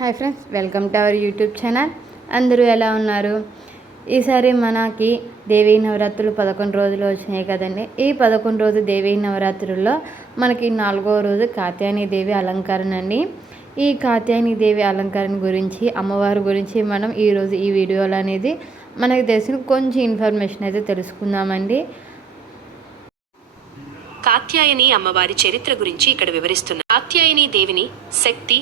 Hi friends, welcome to our YouTube channel. అందరూ ఎలా ఉన్నారు? ఈసారి మనకి దేవీ నవరాత్రులు 11 రోజులు వచ్చినాయి కదండి. ఈ 11 రోజు దేవీ నవరాత్రుల్లో మనకి 4వ రోజు కాత్యాయని దేవి అలంకరణ అండి. ఈ కాత్యాయని దేవి అలంకరణ గురించి, అమ్మవారి గురించి మనం ఈరోజు ఈ వీడియోలో అనేది మనకు తెలిసిన కొంచెం ఇన్ఫర్మేషన్ అయితే తెలుసుకుందామండి. కాత్యాయని అమ్మవారి చరిత్ర గురించి ఇక్కడ వివరిస్తున్న కాత్యాయని దేవిని శక్తి,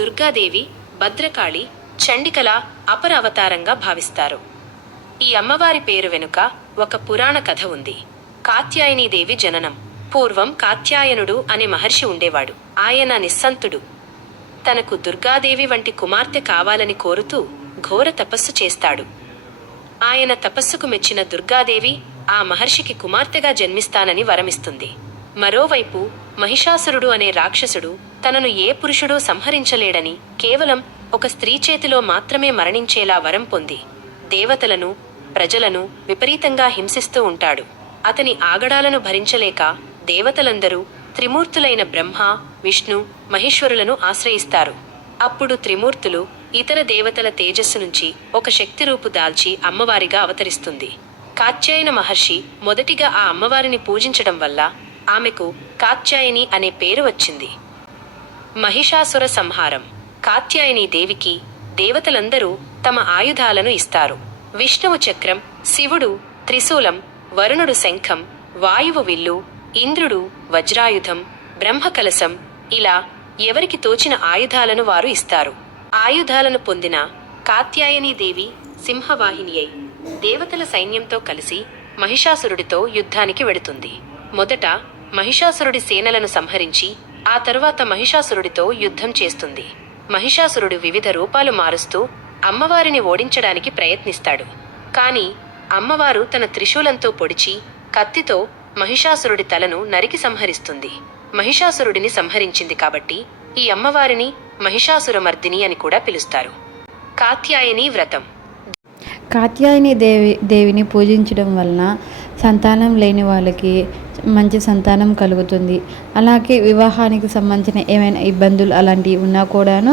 దుర్గాదేవి, భద్రకాళి, చండికల అపర అవతారంగా భావిస్తారు. ఈ అమ్మవారి పేరు వెనుక ఒక పురాణ కథ ఉంది. కాత్యాయని దేవి జననం. పూర్వం కాత్యాయనుడు అనే మహర్షి ఉండేవాడు. ఆయన నిస్సంతుడు. తనకు దుర్గాదేవి వంటి కుమార్తె కావాలని కోరుతూ ఘోర తపస్సు చేస్తాడు. ఆయన తపస్సుకు మెచ్చిన దుర్గాదేవి ఆ మహర్షికి కుమార్తెగా జన్మిస్తానని వరమిస్తుంది. మరోవైపు మహిషాసురుడు అనే రాక్షసుడు తనను ఏ పురుషుడూ సంహరించలేడని, కేవలం ఒక స్త్రీ చేతిలో మాత్రమే మరణించేలా వరం పొంది దేవతలను, ప్రజలను విపరీతంగా హింసిస్తూ ఉంటాడు. అతని ఆగడాలను భరించలేక దేవతలందరూ త్రిమూర్తులైన బ్రహ్మ, విష్ణు, మహేశ్వరులను ఆశ్రయిస్తారు. అప్పుడు త్రిమూర్తులు ఇతర దేవతల తేజస్సు నుంచి ఒక శక్తి రూపు దాల్చి అమ్మవారిగా అవతరిస్తుంది. కాత్యాయన మహర్షి మొదటిగా ఆ అమ్మవారిని పూజించడం వల్ల ఆమెకు కాత్యాయని అనే పేరు వచ్చింది. మహిషాసుర సంహారం. కాత్యాయని దేవికి దేవతలందరూ తమ ఆయుధాలను ఇస్తారు. విష్ణువు చక్రం, శివుడు త్రిశూలం, వరుణుడు శంఖం, వాయువు విల్లు, ఇంద్రుడు వజ్రాయుధం, బ్రహ్మకలశం, ఇలా ఎవరికి తోచిన ఆయుధాలను వారు ఇస్తారు. ఆయుధాలను పొందిన కాత్యాయని దేవి సింహవాహిని అయి దేవతల సైన్యంతో కలిసి మహిషాసురుడితో యుద్ధానికి వెడుతుంది. మొదట మహిషాసురుడి సేనలను సంహరించి ఆ తరువాత మహిషాసురుడితో యుద్ధం చేస్తుంది. మహిషాసురుడు వివిధ రూపాలు మారుస్తూ అమ్మవారిని ఓడించడానికి ప్రయత్నిస్తాడు. కానీ అమ్మవారు తన త్రిశూలంతో పొడిచి కత్తితో మహిషాసురుడి తలను నరికి సంహరిస్తుంది. మహిషాసురుడిని సంహరించింది కాబట్టి ఈ అమ్మవారిని మహిషాసురమర్దిని అని కూడా పిలుస్తారు. కాత్యాయని వ్రతం. కాత్యాయని దేవిని పూజించడం వలన సంతానం లేని వాళ్ళకి మంచి సంతానం కలుగుతుంది. అలాగే వివాహానికి సంబంధించిన ఏమైనా ఇబ్బందులు అలాంటివి ఉన్నా కూడాను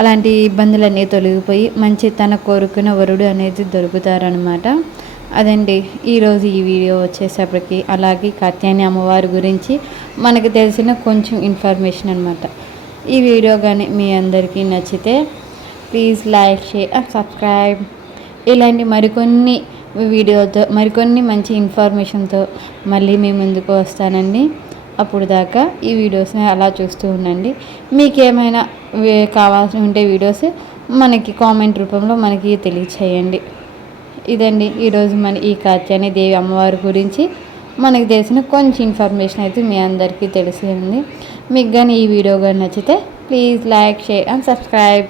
అలాంటి ఇబ్బందులన్నీ తొలగిపోయి మంచి తన కోరుకున్న వరుడు అనేది దొరుకుతారనమాట. అదండి ఈరోజు ఈ వీడియో వచ్చేసప్పటికి. అలాగే కాత్యాయని అమ్మవారి గురించి మనకు తెలిసిన కొంచెం ఇన్ఫర్మేషన్ అనమాట. ఈ వీడియో కానీ మీ అందరికీ నచ్చితే please like, share and subscribe. ఇలాంటి మరికొన్ని వీడియోతో, మరికొన్ని మంచి ఇన్ఫర్మేషన్తో మళ్ళీ మీ ముందుకు వస్తానండి. అప్పుడు దాకా ఈ వీడియోస్ని అలా చూస్తూ ఉండండి. మీకేమైనా కావాల్సి ఉంటే వీడియోస్ మనకి కామెంట్ రూపంలో మనకి తెలియచేయండి. ఇదండి ఈరోజు మన ఈ కాత్యాయని దేవి అమ్మవారి గురించి మనకు తెలిసిన కొంచెం ఇన్ఫర్మేషన్ అయితే మీ అందరికీ తెలిసింది. మీకు కానీ ఈ వీడియో కానీ నచ్చితే please like, share and subscribe.